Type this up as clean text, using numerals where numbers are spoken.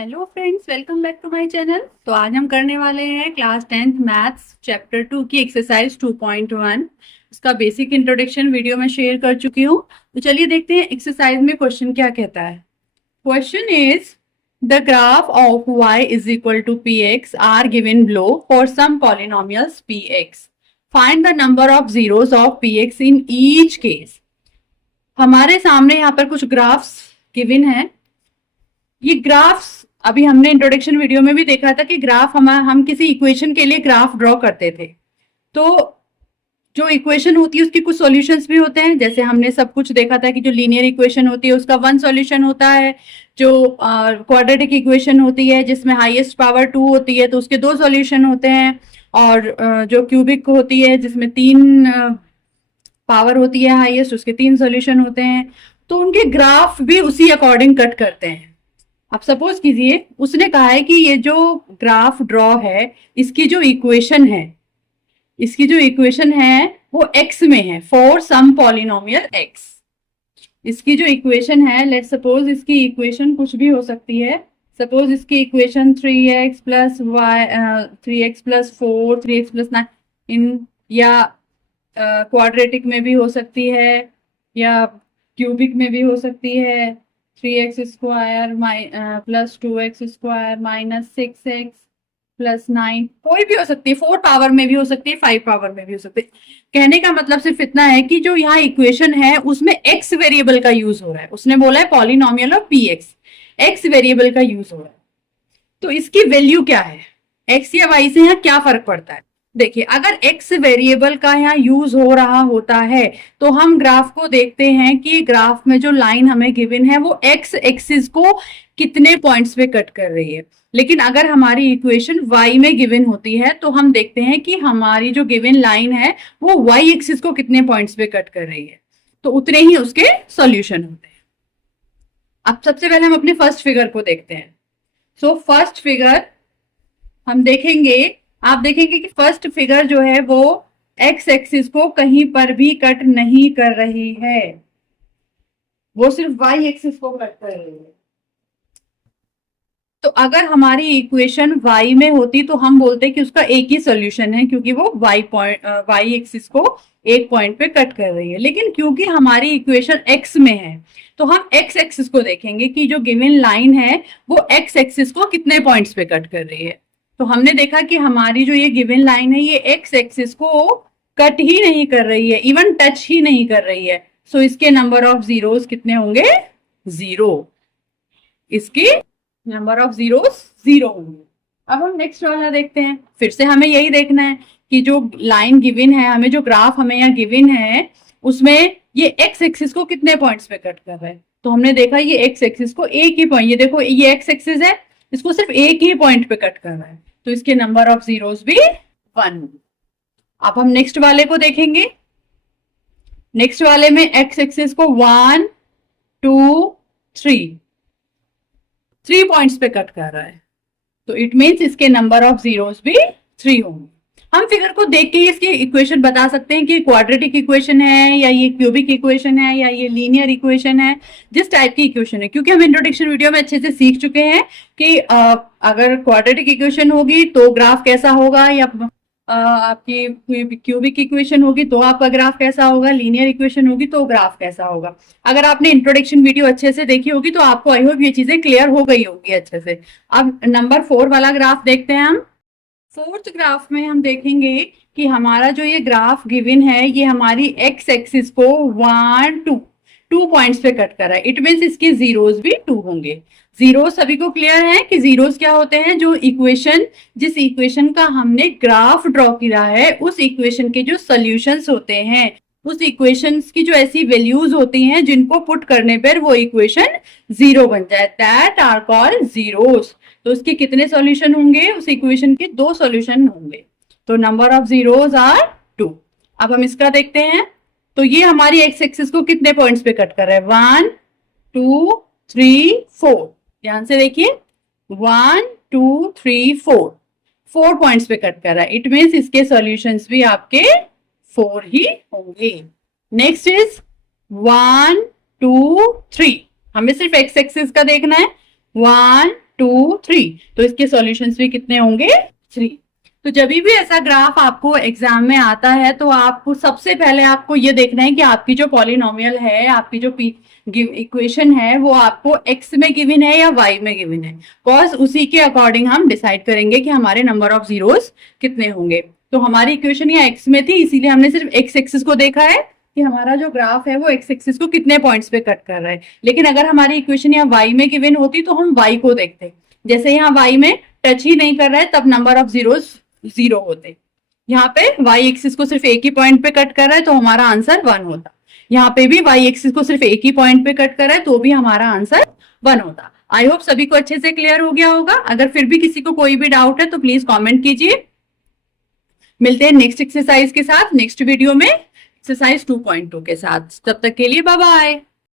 Hello friends, welcome back to my channel. तो आज हम करने वाले हैं क्लास 10th मैथ्स चैप्टर 2 की एक्सरसाइज 2.1। उसका बेसिक इंट्रोडक्शन वीडियो में शेयर कर चुकी हूँ। तो चलिए देखते हैं एक्सरसाइज में क्वेश्चन क्या कहता है। Question is the graph of y is equal to P X are given below for some polynomials P X. Find the number of zeros of P X in each case. हमारे सामने यहाँ पर कुछ graphs given है। ये graphs अभी हमने introduction video में भी देखा था कि ग्राफ हम किसी इक्वेशन के लिए ग्राफ ड्रॉ करते थे। तो जो इक्वेशन होती है उसके कुछ सॉल्यूशंस भी होते हैं। जैसे हमने सब कुछ देखा था कि जो लीनियर इक्वेशन होती है उसका वन सॉल्यूशन होता है। जो क्वाड्रेटिक इक्वेशन होती है जिसमें हाईएस्ट पावर 2 होती है तो उसके दो सॉल्यूशन होते हैं। और जो क्यूबिक होती है जिसमें तीन पावर होती है हाईएस्ट, उसके तीन सॉल्यूशन होते हैं। तो उनके ग्राफ भी उसी अकॉर्डिंग कट करते हैं। अब सपोज कीजिए उसने कहा है कि ये जो ग्राफ ड्रॉ है इसकी जो इक्वेशन है वो x में है फॉर सम पॉलिनोमियल x। इसकी जो इक्वेशन है, लेट सपोज इसकी इक्वेशन कुछ भी हो सकती है। सपोज इसकी equation 3x plus y 3x plus 4 3x plus 9 या क्वाड्रेटिक में भी हो सकती है या क्यूबिक में भी हो सकती है। 3x square plus 2x square minus 6x plus 9 कोई भी हो सकती है। 4 पावर में भी हो सकती है, 5 पावर में भी हो सकती है। कहने का मतलब सिर्फ इतना है कि जो यहाँ इक्वेशन है उसमें x वेरिएबल का यूज हो रहा है। उसने बोला है polynomial of P x variable का यूज हो रहा है। तो इसकी वैल्यू क्या है, x या y से यहाँ क्या फर्क पड़ता है। देखिए, अगर x वेरिएबल का यहाँ यूज हो रहा होता है तो हम ग्राफ को देखते हैं कि ग्राफ में जो लाइन हमें गिवन है वो x एक्सिस को कितने पॉइंट्स पे कट कर रही है। लेकिन अगर हमारी इक्वेशन y में गिवन होती है तो हम देखते हैं कि हमारी जो गिवन लाइन है वो y एक्सिस को कितने पॉइंट्स पे कट कर रही है, तो उतने ही उसके सॉल्यूशन होते हैं। अब सबसे पहले हम अपने फर्स्ट फिगर को देखते हैं। सो फर्स्ट फिगर हम देखेंगे, आप देखेंगे कि फर्स्ट फिगर जो है वो एक्स एक्सिस को कहीं पर भी कट नहीं कर रही है, वो सिर्फ वाई एक्सिस को कट कर रही है। तो अगर हमारी इक्वेशन y में होती तो हम बोलते कि उसका एक ही सॉल्यूशन है क्योंकि वो y एक्सिस को एक पॉइंट पे कट कर रही है। लेकिन क्योंकि हमारी इक्वेशन x में है तो हम x एक्सिस को देखेंगे कि जो गिवन लाइन है वो x एक्सिस को कितने पॉइंट्स पे कट कर रही है। तो हमने देखा कि हमारी जो ये गिवन लाइन है ये x एक्सिस को कट ही नहीं कर रही है, इवन टच ही नहीं कर रही है। सो इसके नंबर ऑफ जीरोस कितने होंगे, 0। इसकी नंबर ऑफ जीरोस 0 होंगे। अब हम नेक्स्ट वाला देखते हैं। फिर से हमें यही देखना है कि जो लाइन गिवन है, हमें जो ग्राफ हमें यहाँ गिवन है उसमें ये एक्स एक्सिस को कितने पॉइंट्स पे कट कर रहा है। तो हमने देखा ये एक्स एक्सिस को एक ही पॉइंट, ये देखो ये एक्स एक्सिस है, इसको सिर्फ एक ही पॉइंट पे कट कर रहा है, तो इसके नंबर ऑफ जीरोस भी 1। अब हम नेक्स्ट वाले को देखेंगे। नेक्स्ट वाले में एक्स एक्सिस को 1 2 3 पॉइंट्स पे कट कर रहा है, तो इट मीन्स इसके नंबर ऑफ जीरोस भी 3 होंगे। हम फिगर को देख के ही इसकी इक्वेशन बता सकते हैं कि क्वाड्रेटिक इक्वेशन है या ये क्यूबिक इक्वेशन है या ये लीनियर इक्वेशन है, जिस टाइप की इक्वेशन है। क्योंकि हम इंट्रोडक्शन वीडियो में अच्छे से सीख चुके हैं कि अगर क्वाड्रेटिक इक्वेशन होगी तो ग्राफ कैसा होगा, या आपकी क्यूबिक इक्वेशन होगी तो आपका ग्राफ कैसा होगा, लीनियर इक्वेशन होगी तो ग्राफ कैसा होगा। अगर आपने इंट्रोडक्शन वीडियो अच्छे से देखी होगी तो आपको आई होप ये चीजें क्लियर हो गई होगी अच्छे से। अब नंबर 4 वाला ग्राफ देखते हैं हम। फोर्थ ग्राफ में हम देखेंगे कि हमारा जो ये ग्राफ गिवन है ये हमारी एक्स एक्सिस को 1 2 पॉइंट्स पे कट कर रहा है। इट मीन्स इसके जीरोस भी 2 होंगे। जीरोस सभी को क्लियर है कि जीरोस क्या होते हैं, जो इक्वेशन जिस इक्वेशन का हमने ग्राफ ड्रॉ किया है उस इक्वेशन के जो सॉल्यूशंस होते हैं, उस इक्वेशंस की जो ऐसी वैल्यूज होती हैं जिनको पुट करने पर वो इक्वेशन 0 बन जाए, दैट आर कॉल्ड जीरोस। तो उसके कितने सॉल्यूशन होंगे, उस इक्वेशन के 2 सॉल्यूशन होंगे। तो नंबर ऑफ जीरोस आर 2। अब हम इसका देखते हैं। तो ये हमारी एक्स एक्सिस को कितने पॉइंट्स पे कट कर रहा है, 1 2 3 4। ध्यान से देखिए, 1 2 3 4 पॉइंट्स पे कट कर रहा है। इट मीन्स इसके सॉल्यूशंस भी आपके 4 ही होंगे। Next is 1 2 3। हमें सिर्फ एक्स एक्सिस का देखना है, 1 2 3। तो इसके सॉल्यूशंस भी कितने होंगे? 3। तो जब भी ऐसा ग्राफ आपको एग्जाम में आता है तो आपको सबसे पहले आपको ये देखना है कि आपकी जो पॉलिनोमियल है, आपकी जो इक्वेशन है, वो आपको x में गिवन है या y में गिवन है। बिकॉज उसी के अकॉर्डिंग हम डिसाइड करेंगे कि हमारे नंबर ऑफ जीरोस कितने होंगे। तो हमारी इक्वेशन यहाँ x में थी, इसीलिए हमने सिर्फ x एक्सिस को देखा है कि हमारा जो ग्राफ है वो x एक्सिस को कितने पॉइंट्स पे कट कर रहा है। लेकिन अगर हमारी इक्वेशन यहाँ y में गिवन होती तो हम y को देखते। जैसे यहाँ y में टच ही नहीं कर रहा है तब नंबर ऑफ जीरोस 0 होते। यहाँ पे y एक्सिस को सिर्फ एक ही पॉइंट पे कट कर रहा है तो हमारा आंसर 1 होता। यहाँ पे भी y एक्सिस को सिर्फ एक ही पॉइंट पे कट कर रहा है तो भी हमारा आंसर 1 होता। आई होप सभी को अच्छे से क्लियर हो गया होगा। अगर फिर भी किसी को कोई भी डाउट है तो प्लीज कमेंट कीजिए। मिलते हैं नेक्स्ट एक्सरसाइज के साथ नेक्स्ट वीडियो में, एक्सरसाइज 2.2 के साथ। तब तक के लिए बाय बाय।